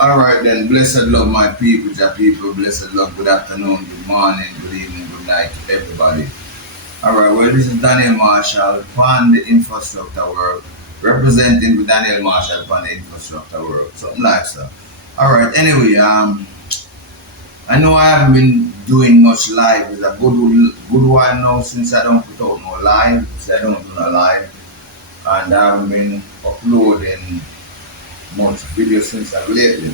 Alright then, blessed love my people, your people, blessed love, good afternoon, good morning, good evening, good night to everybody. Alright, well this is Daniel Marshall from the infrastructure world, representing with Daniel Marshall from the infrastructure world, something like so. Alright, anyway, I know I haven't been doing much live, it's a good while now since I don't put out no live, since I don't do no live, and I haven't been uploading much video since lately.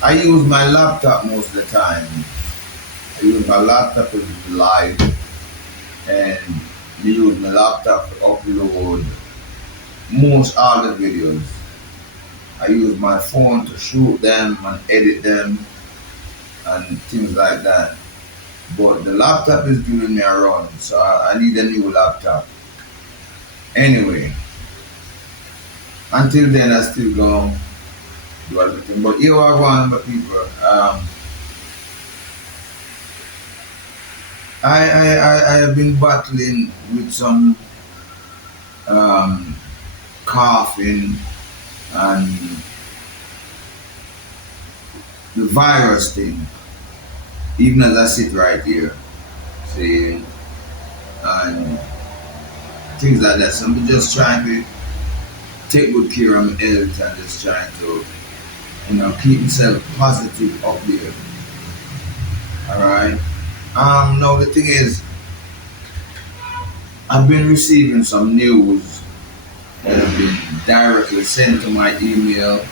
I use my laptop most of the time. I use my laptop to do live and I use my laptop to upload most all the videos. I use my phone to shoot them and edit them and things like that. But the laptop is giving me a run, so I need a new laptop. Anyway, until then I still go do everything. But here I go, my people. I have been battling with some coughing and the virus thing, even as I sit right here, see, and things like that. So I'm just trying to take good care of my health and just trying to, keep myself positive up there. Alright. Now the thing is, I've been receiving some news that have been directly sent to my email.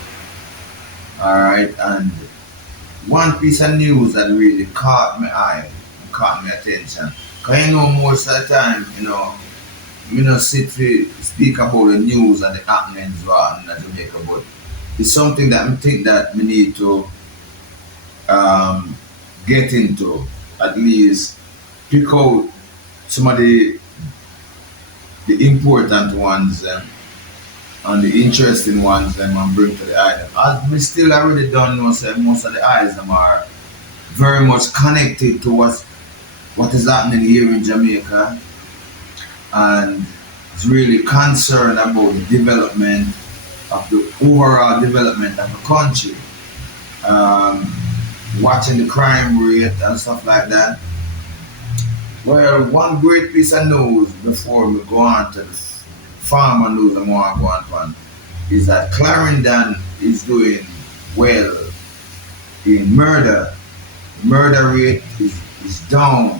Alright, and one piece of news that really caught my eye, caught my attention. Cause most of the time, we don't sit to speak about the news and the happenings in Jamaica, but it's something that I think that we need to get into, at least pick out some of the important ones and the interesting ones and bring to the item. As we still already don't know, say most of the items are very much connected to what is happening here in Jamaica, and is really concerned about the development of the overall development of the country. Watching the crime rate and stuff like that. Well, one great piece of news before we go on to the farmer news I want to go on is that Clarendon is doing well in murder. The murder rate is down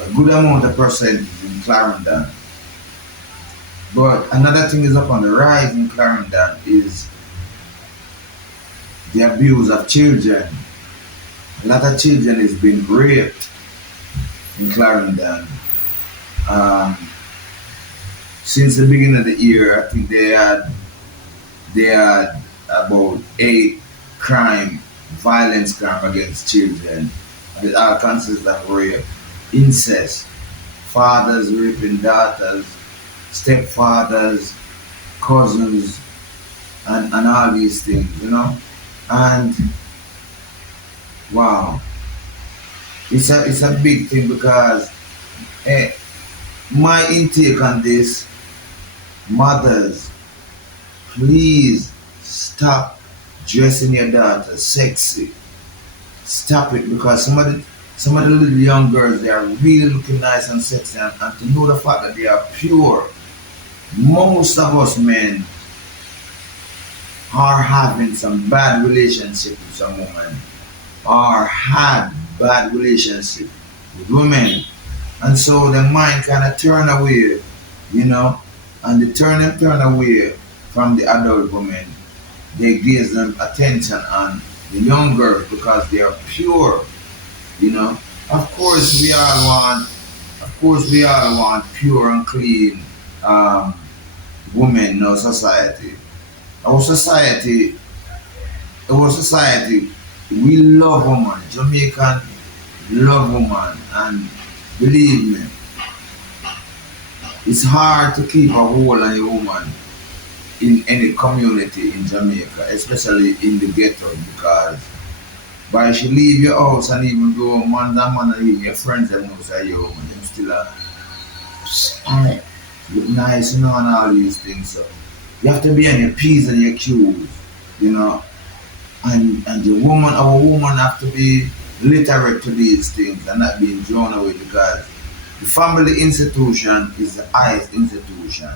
a good amount of percentage in Clarendon. But another thing is up on the rise in Clarendon is the abuse of children. A lot of children is being raped in Clarendon. Since the beginning of the year, I think they had about 8 violence crime against children. And it all consists of rape, incest, fathers raping daughters, stepfathers, cousins, and all these things. And wow, it's a big thing because my intake on this, mothers, please stop dressing your daughter sexy. Stop it, because some of the little young girls, they are really looking nice and sexy, and to know the fact that they are pure. Most of us men are having some bad relationship with some women, or had bad relationship with women, and so the mind kind of turn away, and they turn away from the adult women. They give them attention on the young girls because they are pure. Of course we all want pure and clean women in our society. Our society, we love women. Jamaican love women, and believe me, it's hard to keep a hold on a woman in any community in Jamaica, especially in the ghetto, because by she leave your house, and even though man and even your friends them know say you woman, them still look nice, and all these things. So you have to be on your P's and your Q's. you know, and the woman, our woman have to be literate to these things and not being drawn away because the family institution is the highest institution.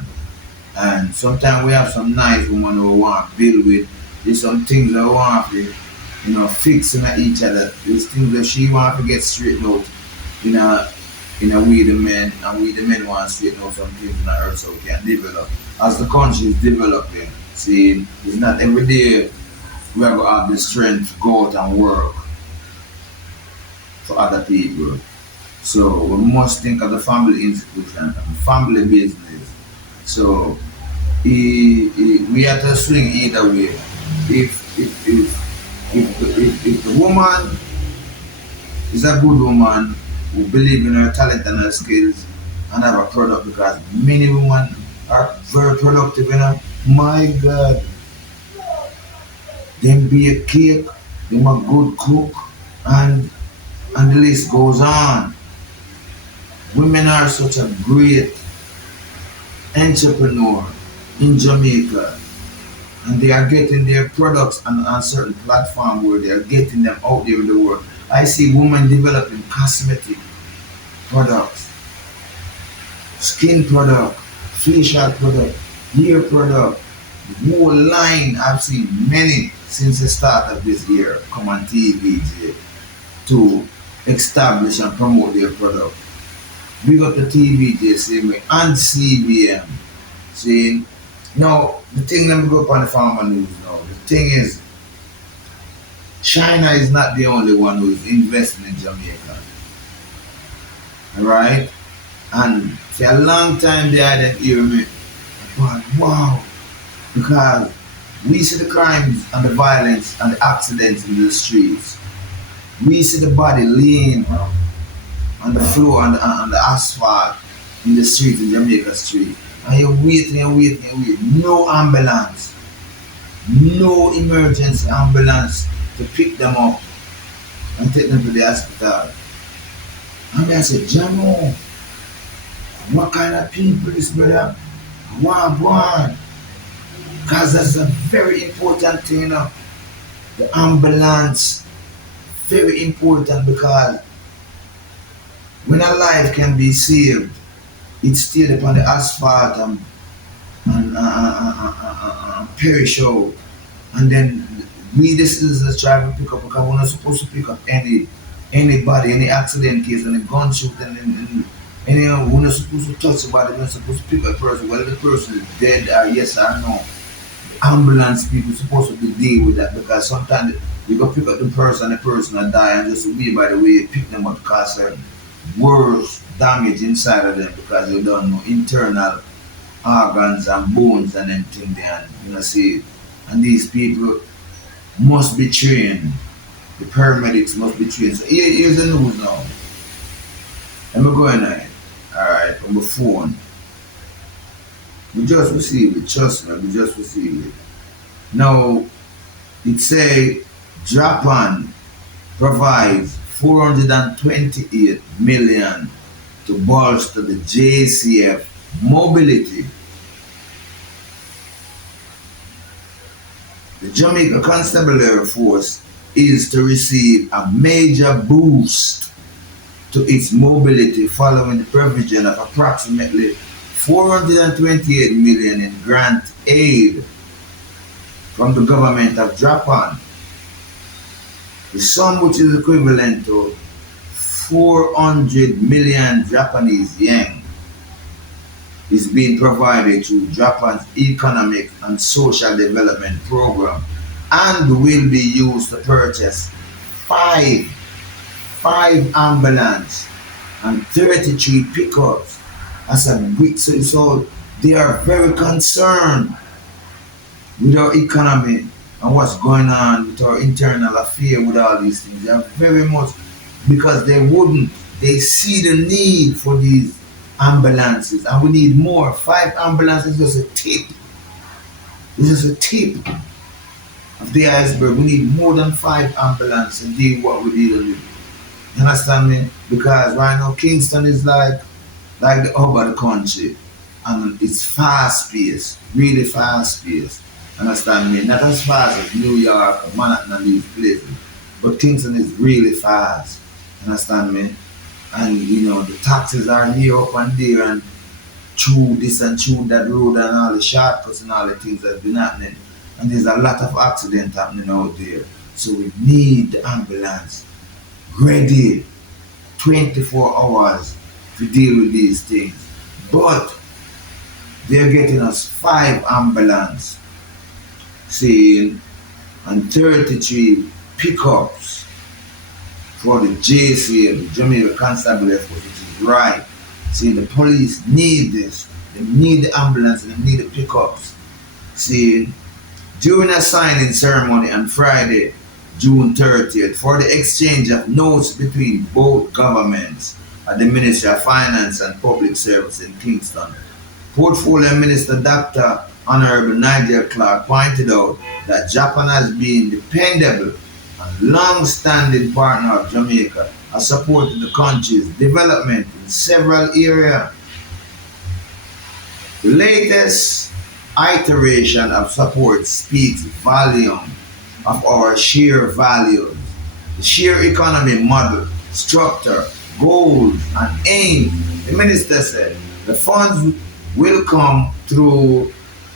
And sometimes we have some nice women who want to build with. There's some things that we want to, fixing at each other. There's things that she want to get straightened out. You know, we the men, and we the men want to straighten out some things in the earth so we can develop. As the country is developing, see, it's not every day we are going to have the strength to go out and work for other people. So we must think of the family institution and family business. So we have to swing either way. If the woman is a good woman who believe in her talent and her skills and have a product because many women are very productive, My God, them be a cake, them a good cook, and the list goes on. Women are such a great entrepreneur in Jamaica, and they are getting their products on certain platform where they are getting them out there in the world. I see women developing cosmetic products, skin product, facial product, hair product, the whole line. I've seen many since the start of this year come on TV to establish and promote their product. Big up the TVJ same way and CBM saying now the thing, let me go up on the farmer news now. The thing is China is not the only one who is investing in Jamaica. Alright? And for a long time they had hear me. But wow, because we see the crimes and the violence and the accidents in the streets. We see the body laying on the floor on the asphalt in the street in Jamaica Street. And you're waiting and waiting and waiting. No ambulance. No emergency ambulance to pick them up and take them to the hospital. And I said, Jamo, what kind of people is brother? One. Because that's a very important thing, The ambulance, very important because when a life can be saved, it stayed upon the asphalt and perish out. And then we the citizens try to pick up because we're not supposed to pick up anybody, any accident case, any gunshot, and any we're not supposed to touch the body, we're not supposed to pick up a person, whether the person is dead or yes or no. Ambulance people supposed to deal with that because sometimes you go pick up the person will die and just be by the way you pick them up cause worse damage inside of them because you don't know internal organs and bones and everything there and see and these people must be trained. The paramedics must be trained. So here's the news now. Let me go in there. Alright, on the phone. We just received it, trust me, we just received it. Now, it say Japan provides 428 million to bolster the JCF mobility. The Jamaica Constabulary Force is to receive a major boost to its mobility following the provision of approximately 428 million in grant aid from the government of Japan. The sum, which is equivalent to 400 million Japanese yen, is being provided through Japan's Economic and Social Development Program and will be used to purchase five ambulance and 33 pickups as a big, so they are very concerned with our economy and what's going on with our internal affair with all these things. They are very much because they see the need for these ambulances and we need more. 5 ambulances is just a tip. This is a tip of the iceberg. We need more than 5 ambulances to deal what we deal with. You understand me? Because right now Kingston is like the hub of the country and it's fast paced, really fast paced. Understand me? Not as fast as New York or Manhattan and these places, but Kingston is really fast. Understand me? And the taxes are here up and there and through this and through that road and all the shortcuts and all the things that have been happening. And there's a lot of accidents happening out there. So we need the ambulance ready 24 hours to deal with these things. But they're getting us 5 ambulances, saying, and 33 pickups for the JCF, the Jamaica Constabulary Force, which is right. See, the police need this. They need the ambulance and they need the pickups. See, during a signing ceremony on Friday, June 30th, for the exchange of notes between both governments at the Ministry of Finance and Public Service in Kingston, Portfolio Minister Dr. Honorable Nigel Clark pointed out that Japan has been dependable and long-standing partner of Jamaica, has supported the country's development in several areas. The latest iteration of support speaks volume of our shared values, the shared economy model, structure, goals, and aims. The minister said the funds will come through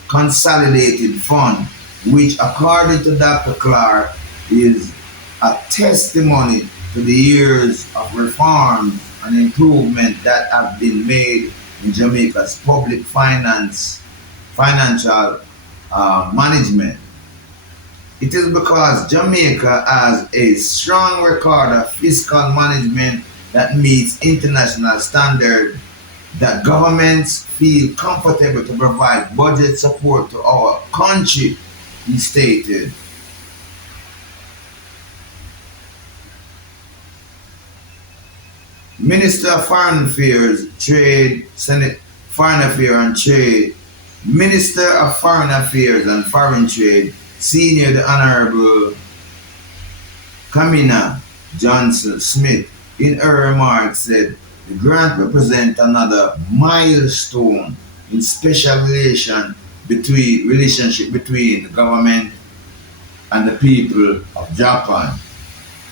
consolidated fund, which according to Dr. Clark is a testimony to the years of reforms and improvement that have been made in Jamaica's public financial management. It is because Jamaica has a strong record of fiscal management that meets international standards that governments feel comfortable to provide budget support to our country, he stated. Minister of Foreign Affairs, Trade, Senate Foreign Affairs and Trade, Minister of Foreign Affairs and Foreign Trade, Senior the Honorable Kamina Johnson Smith, in her remarks said the grant represents another milestone in special relationship between the government and the people of Japan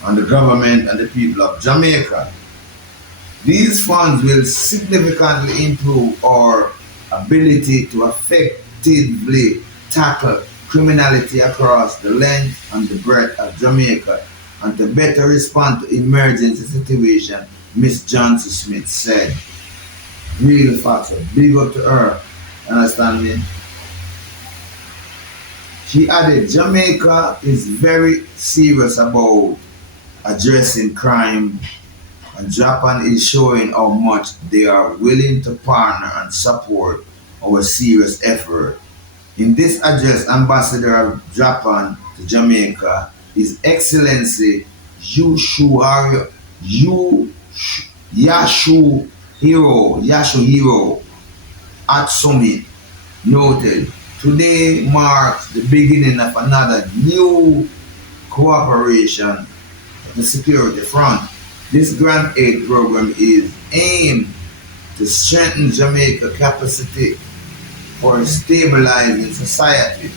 and the government and the people of Jamaica. These funds will significantly improve our ability to effectively tackle criminality across the length and the breadth of Jamaica and to better respond to emergency situations, Ms. Johnson Smith said. Real facts, big up to her, understand me? She added, Jamaica is very serious about addressing crime, and Japan is showing how much they are willing to partner and support our serious effort. In this address, Ambassador of Japan to Jamaica, His Excellency Yashuhiro Atsumi noted, today marks the beginning of another new cooperation at the security front. This grant aid program is aimed to strengthen Jamaica's capacity for stabilizing society.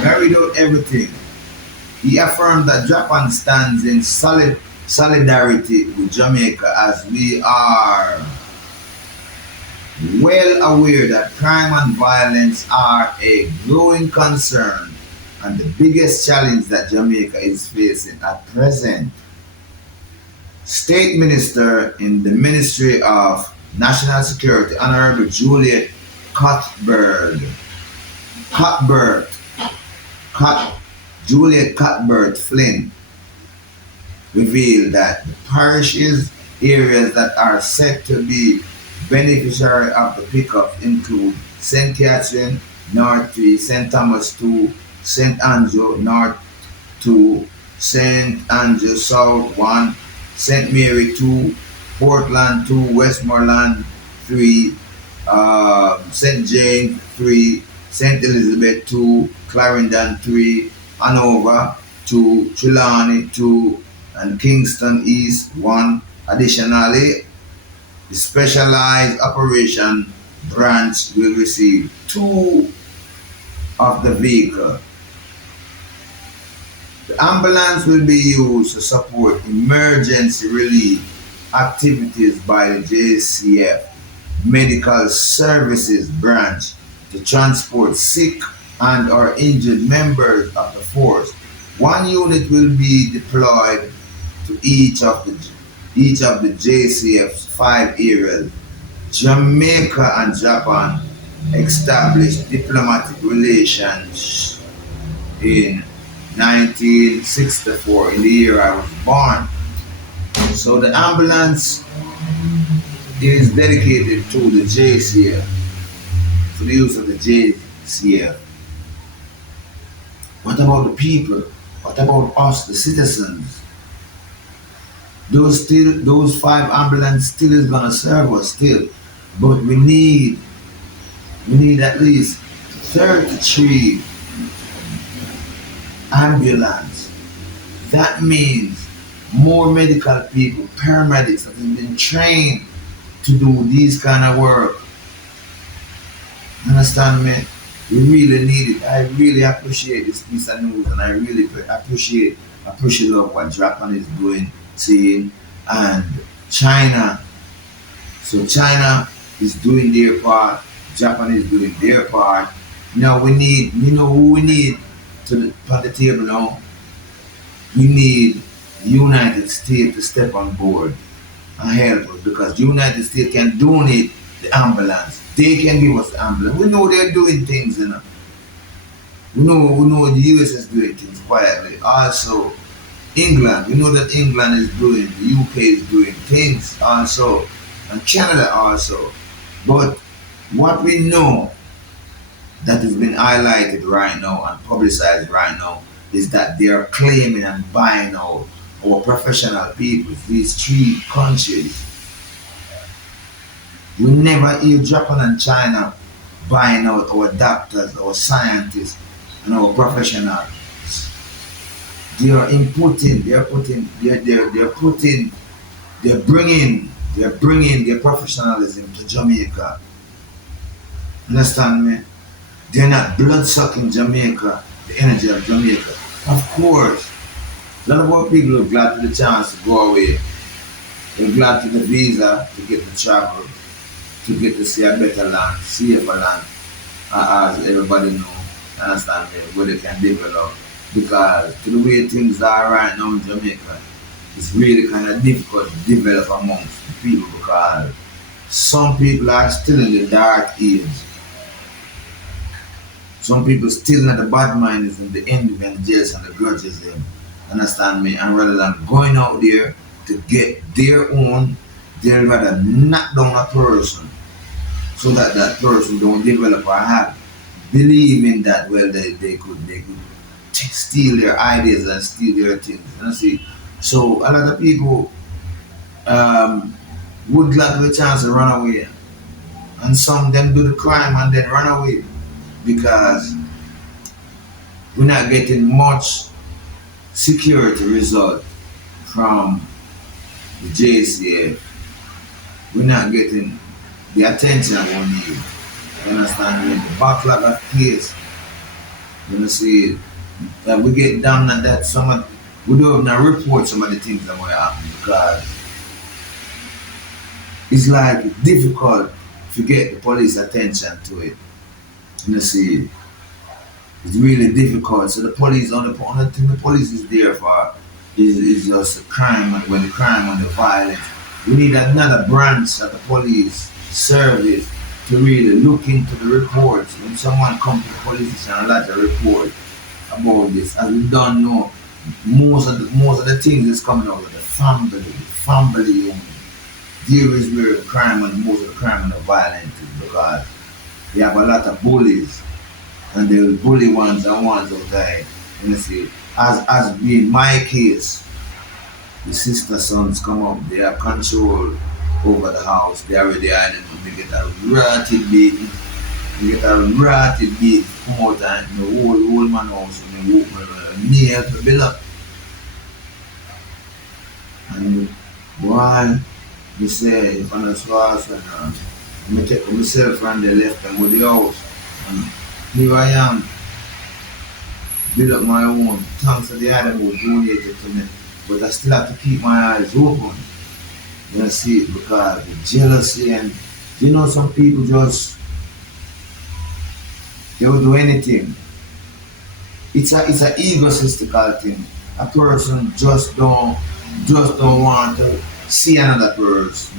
Carried out everything. He affirmed that Japan stands in solidarity with Jamaica as we are well aware that crime and violence are a growing concern and the biggest challenge that Jamaica is facing at present. State Minister in the Ministry of National Security, Honorable Juliet Cuthbert Flynn, revealed that the parishes areas that are set to be beneficiary of the pickup include St. Catherine, North 3, St. Thomas 2, St. Andrew North 2, St. Andrew South 1, St. Mary 2, Portland 2, Westmoreland 3, St. James 3, St. Elizabeth 2, Clarendon 3, Hanover 2, Trelawney 2, and Kingston East 1. Additionally, the specialized operation branch will receive two of the vehicle. The ambulance will be used to support emergency relief activities by the JCF Medical Services branch to transport sick and or injured members of the force. One unit will be deployed to each of the JCF's five areas. Jamaica and Japan established diplomatic relations in 1964, in the year I was born. So the ambulance is dedicated to the JCF, for the use of the JCF. What about the people? What about us, the citizens? Those five ambulances still is gonna serve us still, but we need at least 33 ambulance. That means more medical people, paramedics that have been trained to do these kind of work. Understand me? We really need it. I really appreciate this piece of news, and I really appreciate what Japan is doing, seeing, and China. So China is doing their part, Japan is doing their part. Now we need, you know who we need on the table now? We need United States to step on board and help us, because the United States can donate the ambulance. They can give us the ambulance. We know they're doing things, you know. We know the US is doing things quietly. Also, England, we know that England is doing, the UK is doing things also, and Canada also. But what we know that has been highlighted right now and publicized right now is that they are claiming and buying out our professional people, these three countries. We never hear Japan and China buying out our doctors, our scientists, and our professionals. They are inputting, they're bringing their professionalism to Jamaica. Understand me? They're not blood sucking Jamaica, the energy of Jamaica. Of course, a lot of our people are glad to the chance to go away. They're glad to the visa to get to travel, to get to see a better land, safer land, as everybody know, understand me, where they can develop. Because to the way things are right now in Jamaica, it's really kind of difficult to develop amongst the people, because some people are still in the dark age. Some people still in the bad minds and the envy and the jealous and the grudges them. Understand me? And rather than going out there to get their own, they'd rather knock down a person so that that person don't develop or have believing that, well, they could steal their ideas and steal their things. You see? So a lot of people would like to have a chance to run away, and some them do the crime and then run away, because we're not getting much security result from the JCF. We're not getting the attention we need. You understand me? The backlog of case. You see, that we get down at that, we don't even report some of the things that will happen, because it's like difficult to get the police attention to it. You see, it's really difficult. So the police, only thing the police is there for is just the crime, and when the crime and the violence. We need another branch of the police service to really look into the reports. When someone comes to the police station and lodge a report about this, as we don't know, most of the things is coming out of the family unit. There is where the crime and most of the crime and the violence is, because we have a lot of bullies, and they will bully ones and ones out there. You see, as being my case, the sister sons come up, they have control over the house, they already hiding, they get a ratted beating, come out and the whole man house and they walk nail to build up. And boy, you say, if I'm a swallow, I take myself and they left them with the house. And here I am, build up my own, thanks to the other who donated to me. But I still have to keep my eyes open. You see, because the jealousy and some people just they will do anything. It's an egotistical thing. A person just don't want to see another person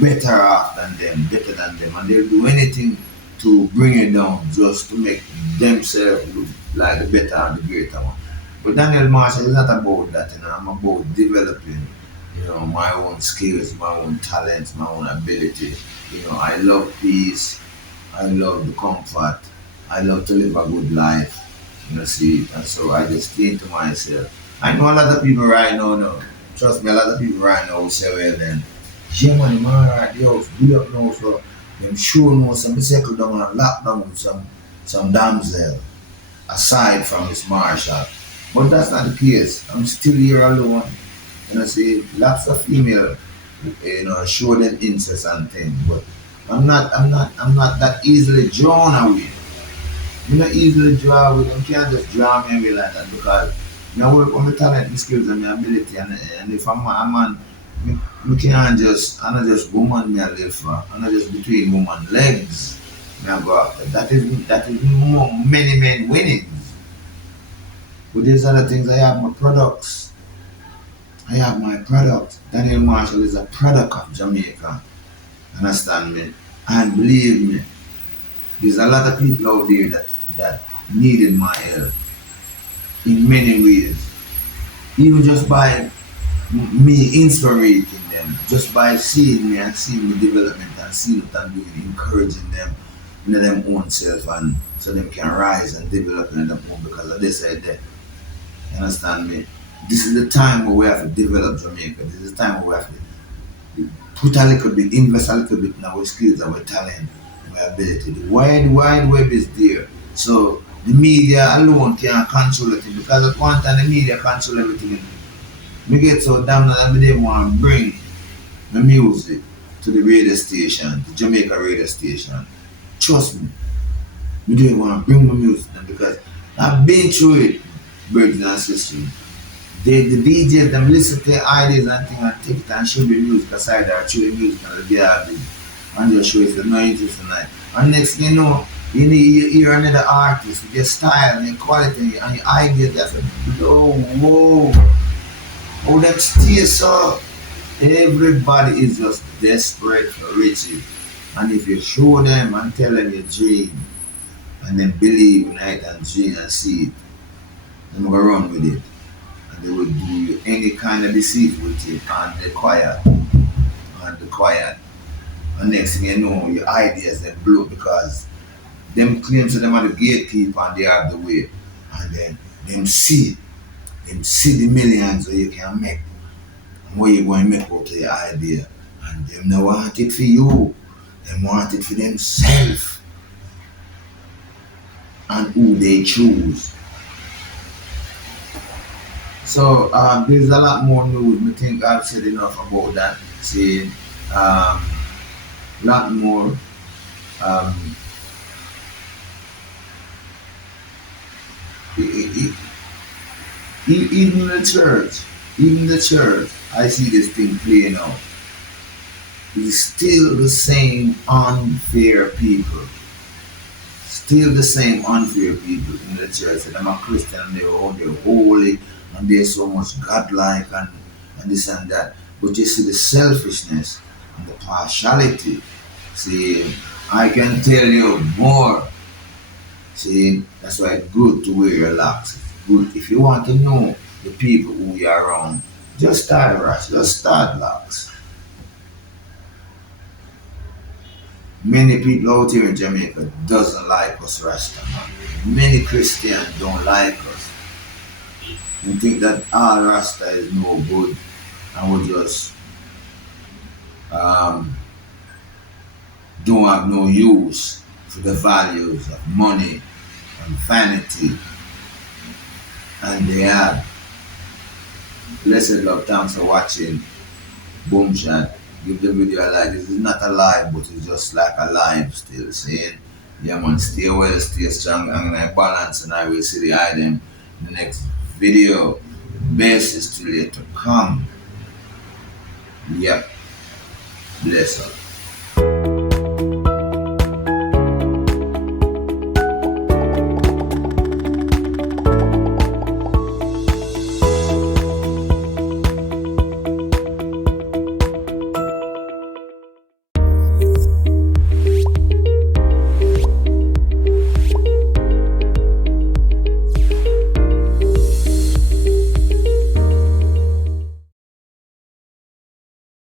better than them, and they'll do anything to bring it down just to make themselves look like the better and the greater one. But Daniel Marshall is not about that, I'm about developing, my own skills, my own talents, my own ability. I love peace, I love the comfort, I love to live a good life, see, and so I just think to myself. I know a lot of people right now, no, trust me, a lot of people right now will say, well then, yeah man, man, right, the house, build up now, so them sure know some settle down and lock down with some damsel, aside from Miss Marshall. But that's not the case. I'm still here alone. See, lots of female, show them interest and things, but I'm not that easily drawn away. I'm not easily drawn away. You can't just draw me away like that because I work on my talent, my skills, and my ability. And if I'm a man, me can't just, I'm not just woman me I live for. I'm not just between woman legs. Me I go after. That is more, many men winning. But there's other things. I have my products. I have my product. Daniel Marshall is a product of Jamaica. Understand me? And believe me, there's a lot of people out there that needed my help in many ways. Even just by me inspiring them, just by seeing me and seeing the development and seeing what I'm doing, encouraging them in them own self and so them can rise and develop in them own because of this said that. You understand me? This is the time where we have to develop Jamaica. This is the time where we have to put a little bit, invest a little bit in our skills, our talent, our ability. The wide web is there. So the media alone can't control it because at one time the media control everything. Me get so damn that I didn't want to bring the music to the radio station, the Jamaica radio station. Trust me, we didn't want to bring my music because I've been through it, brothers and sisters. The DJs them listen to the ideas and things and take it and show the music aside or show the music and the garbage and just show it the no interest in that. And next thing you hear another artist with your style and your quality and your ideas that's a whoa. Oh them stay so everybody is just desperate for riches. And if you show them and tell them your dream and then believe in it and dream and see it, they're gonna run with it. They will do you any kind of deceit with it and the quiet. And next thing you know, your ideas then blow because them claims to them are the gatekeeper and they have the way. And then them see the millions that you can make and what you going to make out of your idea. And them don't want it for you. They want it for themselves and who they choose. So there's a lot more news. I think I've said enough about that. Saying lot more. Um, e- even the church, I see this thing playing out. It's still the same unfair people. Still the same unfair people in the church. And I'm a Christian and they're holy and they're so much godlike and this and that. But you see the selfishness and the partiality. See, I can tell you more. See, that's why it's good to wear your locks. It's good if you want to know the people who you are around. Just start rush, just start locks. Many people out here in Jamaica doesn't like us Rasta man. Many Christians don't like us. And think that all Rasta is no good and we just um, don't have no use for the values of money and vanity. And they have blessed love. Thanks for watching Boom Shot Give the video a like. This is not a live, but it's just like a live still saying, yeah man, stay well, stay strong, and I balance, and I will see the item in the next video. Best is still yet to come. Yep. Bless up.